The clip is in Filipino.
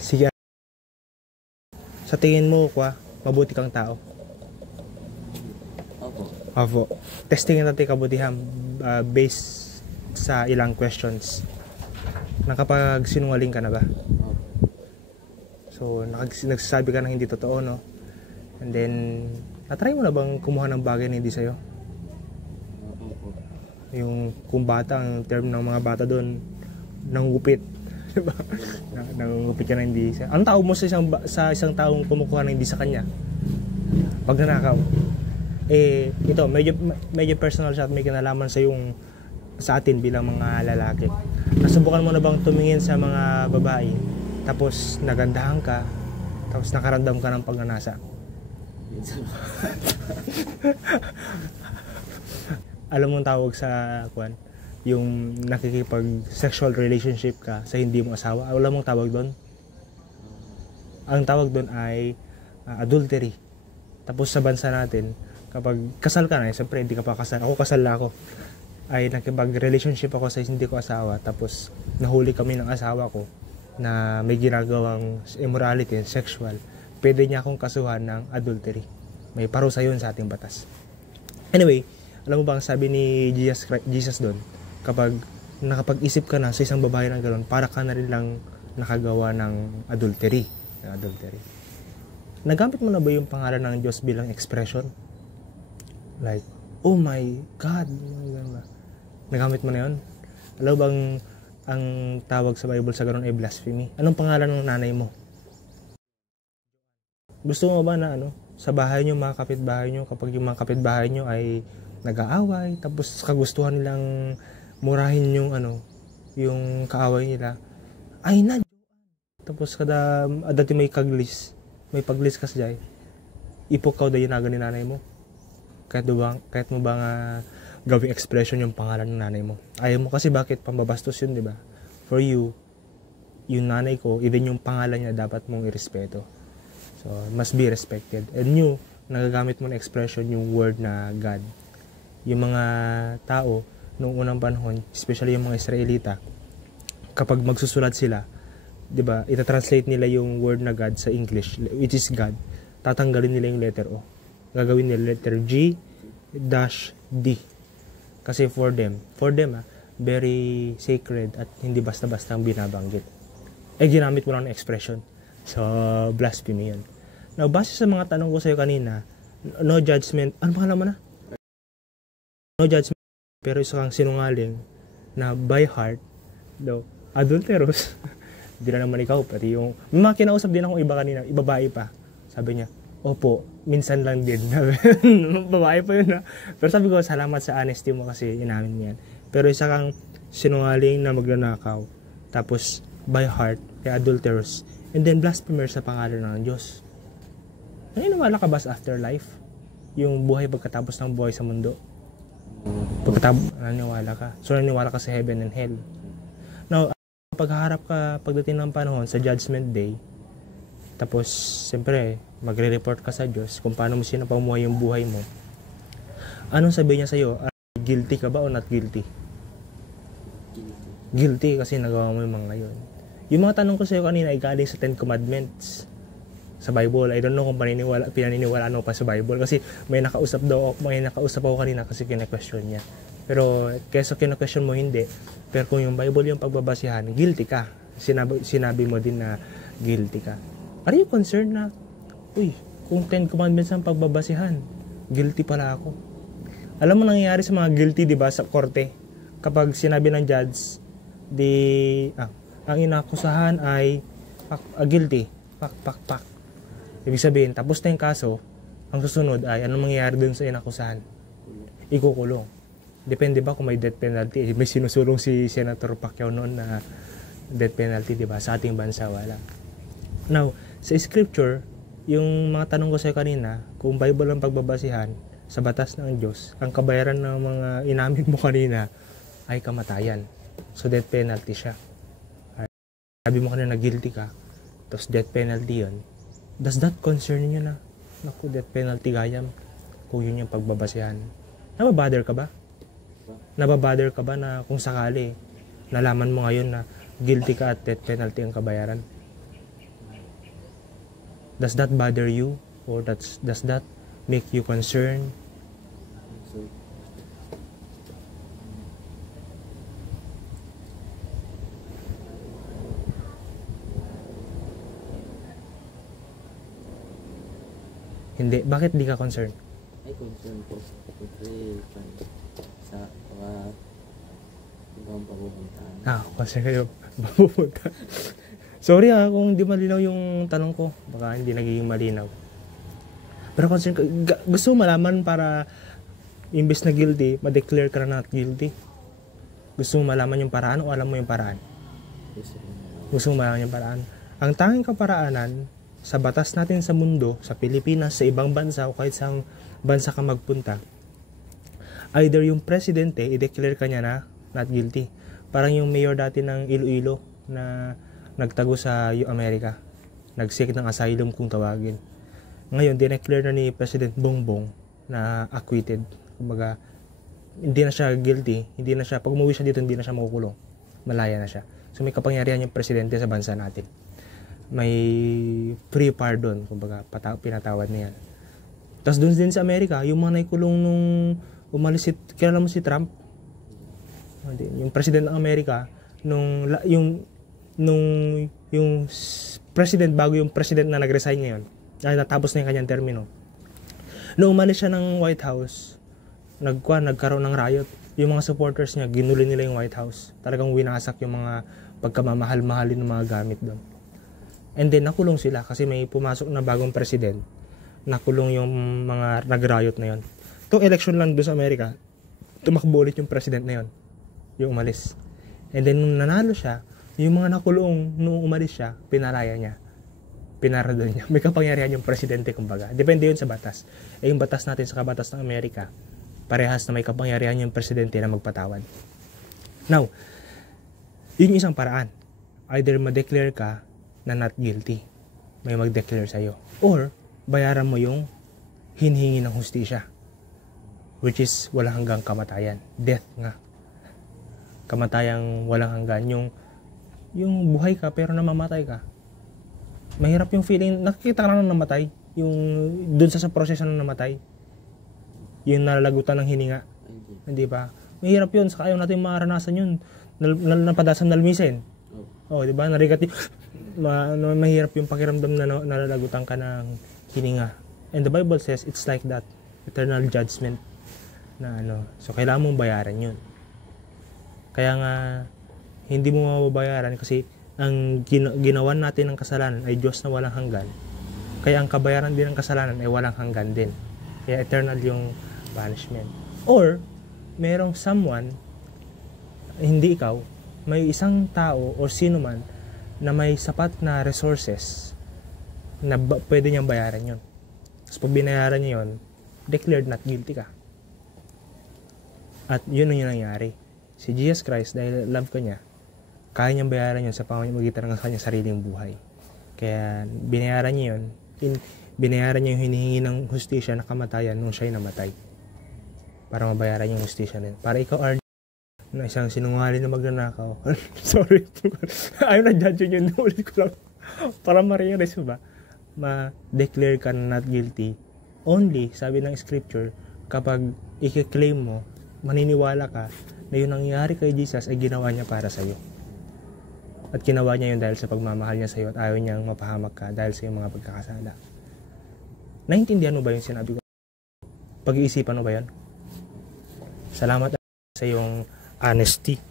Sige. Sa tingin mo, mabuti kang tao? Opo. Opo. Testingin natin kabutihan based sa ilang questions. Nakapag sinungaling ka na ba? Opo. So, nagsasabi ka na hindi totoo, no? And then, natry mo na bang kumuha ng bagay na hindi sa'yo? Opo. Yung kung bata, ang term ng mga bata doon, nangungupit. Diba? Nangungupit ka na hindi sa'yo. Anong tawag mo sa isang taong kumukuha na hindi sa kanya? Pag nanakaw. Ito, medyo personal siya at may kinalaman sa atin bilang mga lalaki. Nasubukan mo na bang tumingin sa mga babae, tapos nagandahan ka, tapos nakaramdam ka ng pagnanasa? Minsan. Alam mo ang tawag sa yung nakikipag-sexual relationship ka sa hindi mo asawa. Alam mo ang tawag doon? Ang tawag doon ay adultery. Tapos sa bansa natin, kapag kasal ka na, siyempre hindi ka pa kasal. Ako kasal na ako. Ay nakipag-relationship ako sa hindi ko asawa. Tapos nahuli kami ng asawa ko na may ginagawang immorality, sexual. Pwede niya akong kasuhan ng adultery. May parusa yun sa ating batas. Anyway, alam mo ba ang sabi ni Jesus doon? Kapag nakapag-isip ka na sa isang babae na gano'n, para ka na rin lang nakagawa ng adultery. Nagamit mo na ba yung pangalan ng Diyos bilang expression? Like, oh my God. Nagamit mo na yun? Alam bang ang tawag sa Bible sa gano'n ay blasphemy? Anong pangalan ng nanay mo? Gusto mo ba na sa bahay nyo, mga kapitbahay nyo, kapag yung mga kapitbahay nyo ay nag-aaway, tapos kagustuhan nilang murahin yung yung kaaway nila, ay na, tapos kada dati may paglis kas jay, ipokaw da yun ni nanay mo, kahit mo ba nga gawing expression yung pangalan ng nanay mo. Ayaw mo kasi bakit? Pambabastos yun, di ba? For you, yung nanay ko, even yung pangalan niya dapat mong irespeto. So, must be respected. And you, nagagamit mo na expression yung word na God. Yung mga tao, noong unang panahon, especially yung mga Israelita, kapag magsusulat sila, di ba, itatranslate nila yung word na God sa English, which is God, tatanggalin nila yung letter O. Gagawin nila letter G dash D. Kasi for them, very sacred at hindi basta-basta ang binabanggit. Ginamit mo lang ng expression. So, blasphemy yun. Now, base sa mga tanong ko sa'yo kanina, no judgment, ano pangalan mo na? No judgment, pero isa kang sinungaling na by heart, adulterous. Hindi na naman ikaw, pati yung, may mga kinausap din akong iba kanina, ibabae pa. Sabi niya, opo, minsan lang din. Babae pa yun, ha? Pero sabi ko, salamat sa honesty mo kasi inamin mo yan. Pero isa kang sinungaling na magnanakaw, tapos by heart, kaya adulterous, and then blasphemer sa pangalan ng Diyos. Naniniwala ka ba sa afterlife? Yung buhay pagkatapos ng buhay sa mundo? Naniniwala ka. So, naniniwala ka sa heaven and hell. Now, pagharap ka pagdating ng panahon sa judgment day, tapos, siyempre, magre-report ka sa Diyos kung paano mo sinapamuhay yung buhay mo. Anong sabihin niya sa'yo? Guilty ka ba o not guilty? Guilty kasi nagawa mo yung mga yun. Yung mga tanong ko sa'yo kanina ay galing sa 10 Commandments sa Bible. I don't know kung pinaniniwalaan mo pa sa Bible kasi may nakausap ako kanina kasi kina-question niya. Pero kesa kina-question mo hindi, pero kung yung Bible yung pagbabasihan, guilty ka. Sinabi mo din na guilty ka. Are you concerned na, kung 10 Commandments ang pagbabasihan, guilty pala ako? Alam mo nangyayari sa mga guilty, di ba, sa korte? Kapag sinabi ng judge, ang inakusahan ay guilty, pak. Ibig sabihin, tapos na yung kaso, ang susunod ay, anong mangyayari dun sa inakusahan? Ikukulong. Depende ba kung may death penalty? May sinusulong si Senator Pacquiao noon na death penalty, di ba? Sa ating bansa, wala. Now, sa scripture, yung mga tanong ko sa'yo kanina, kung Bible ang pagbabasihan sa batas ng Diyos, ang kabayaran ng mga inamin mo kanina ay kamatayan. So, death penalty siya. Sabi mo kanina na guilty ka, tapos death penalty yun. Does that concern nyo na? Naku, death penalty gayam. Kung yun yung pagbabasihan. Nababother ka ba? Nababother ka ba na kung sakali, nalaman mo ngayon na guilty ka at death penalty ang kabayaran? Does that bother you? Or does that make you concerned? So, Hindi. Bakit di ka concerned? ay concern po. Siyempre, sa mga ibang papupuntahan. Concerned kayo. Mapupunta. Sorry kung hindi malinaw yung tanong ko. Baka hindi nagiging malinaw. Pero concerned ka, gusto mo malaman para imbes na guilty, ma-declare ka na not guilty. Gusto mo malaman yung paraan o alam mo yung paraan? Gusto mo malaman yung paraan. Ang tanging kaparaanan sa batas natin sa mundo, sa Pilipinas, sa ibang bansa o kahit sa bansa ka magpunta, either yung presidente, i-declare ka niya na not guilty. Parang yung mayor dati ng Iloilo na nagtago sa Amerika. Nag-seek ng asylum kung tawagin. Ngayon, dineclare na ni President Bongbong na acquitted. Kumbaga, hindi na siya guilty. Hindi na siya, pag umuwi siya dito, hindi na siya makukulong. Malaya na siya. So, may kapangyarihan yung presidente sa bansa natin. May free pardon. Kumbaga, pinatawad na yan. Tapos doon din sa Amerika, yung mga naikulong nung umalis kilala mo si Trump? Yung president ng Amerika, yung president bago yung president na nag-resign ngayon, natapos na yung kanyang termino. Nung umalis siya ng White House, nagkaroon ng riot. Yung mga supporters niya, ginuli nila yung White House. Talagang winasak yung mga pagkamamahal-mahalin ng mga gamit doon. And then nakulong sila kasi may pumasok na bagong president. Nakulong yung mga nag-riot na yon. Itong election lang doon sa Amerika, tumakbo ulit yung president na yon, yung umalis. And then nung nanalo siya, yung mga nakulong nung umalis siya, pinalaya niya. Pinaradon niya. May kapangyarihan yung presidente, kumbaga. Depende yun sa batas. Yung batas natin sa kabatas ng Amerika, parehas na may kapangyarihan yung presidente na magpatawad. Now, yun yung isang paraan. Either ma-declare ka na not guilty, may mag-declare sa'yo, or bayaran mo yung hinihingi ng hustisya, which is walang hanggang kamatayan. Death nga. Kamatayang walang hanggan. Yung buhay ka pero namamatay ka. Mahirap yung feeling, nakikita ka na namatay, yung dun sa proseso na namatay, yung nalalagutan ng hininga, hindi ba? Mahirap yun, saka ayaw natin maranasan yun, napadasang nalmisin. Di ba? Narigat yung mahirap yung pakiramdam na nalalagutan ka ng hininga. And the Bible says it's like that, eternal judgment na so kailangan mong bayaran yun. Kaya nga hindi mo mababayaran kasi ang ginawan natin ng kasalanan ay Diyos na walang hanggan. Kaya ang kabayaran din ng kasalanan ay walang hanggan din. Kaya eternal yung punishment. Or merong someone, hindi ikaw, may isang tao o sino man na may sapat na resources na pwede niyang bayaran yon. Tapos pag binayaran niya yun, declared not guilty ka. At yun ang nangyari. Si Jesus Christ, dahil love ka niya, kaya niyang bayaran yun sa pamamagitan ng kanyang sariling buhay. Kaya binayaran niya yun. Binayaran niya yung hinihingi ng hustisya na kamatayan nung siya'y namatay. Para mabayaran yung hustisya na yun. Para ikaw, RJ, na isang sinungaling na magnanakaw. Sorry. Ayaw na judge yun. Ulit ko lang. Para ma-realize mo ba? Ma-declare ka na not guilty. Only, sabi ng scripture, kapag i-claim mo, maniniwala ka na yung nangyari kay Jesus ay ginawa niya para sa'yo. At ginawa niya yun dahil sa pagmamahal niya sa'yo at ayaw niyang mapahamak ka dahil sa iyong mga pagkakasala. Naintindihan mo ba yung sinabi ko? Pag-iisipan mo ba yan? Salamat sa iyong honesty.